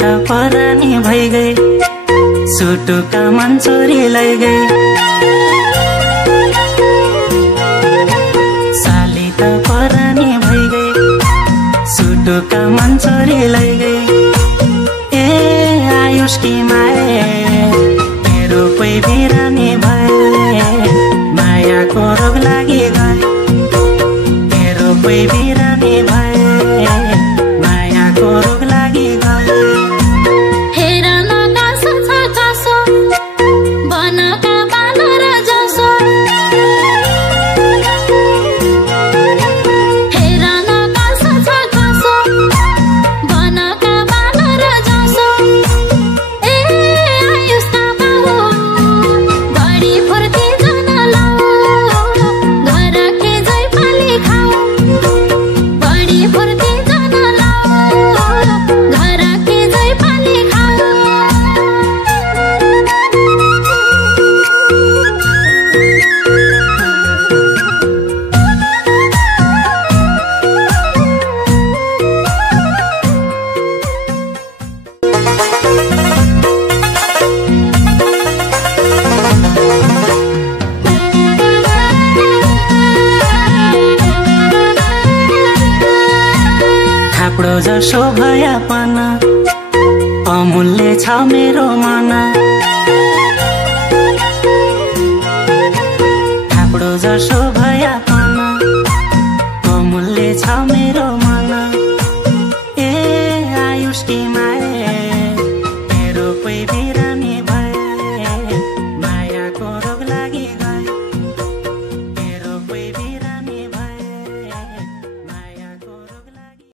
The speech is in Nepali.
त परानी भइ गई, सुटुका मन चोरी लै गई। साली त परानी भइ गई, सुटुका मन चोरी लै गई। ए आयुष्की माए मेरो कोही बिरानी भए, मायाको रोग लागि गए मेरो कोही बिरानी भए, मायाको रोग लागि गए। हेर न कासो छ कासो बनका बानर जसो, हेर न कासो छ कासो बनका बानर जसो। ए आयुष्का बाबु बढी फुर्ती जान लाऊ, घर के जै पाली खाऊ, बढी फुर्ती जान लाऊ, घर के जै पाली खाऊ। थाप्डो जसो भयापन अमूल्य छ मेरो मन, थाप्डो जसो भयापन अमूल्य छ मेरो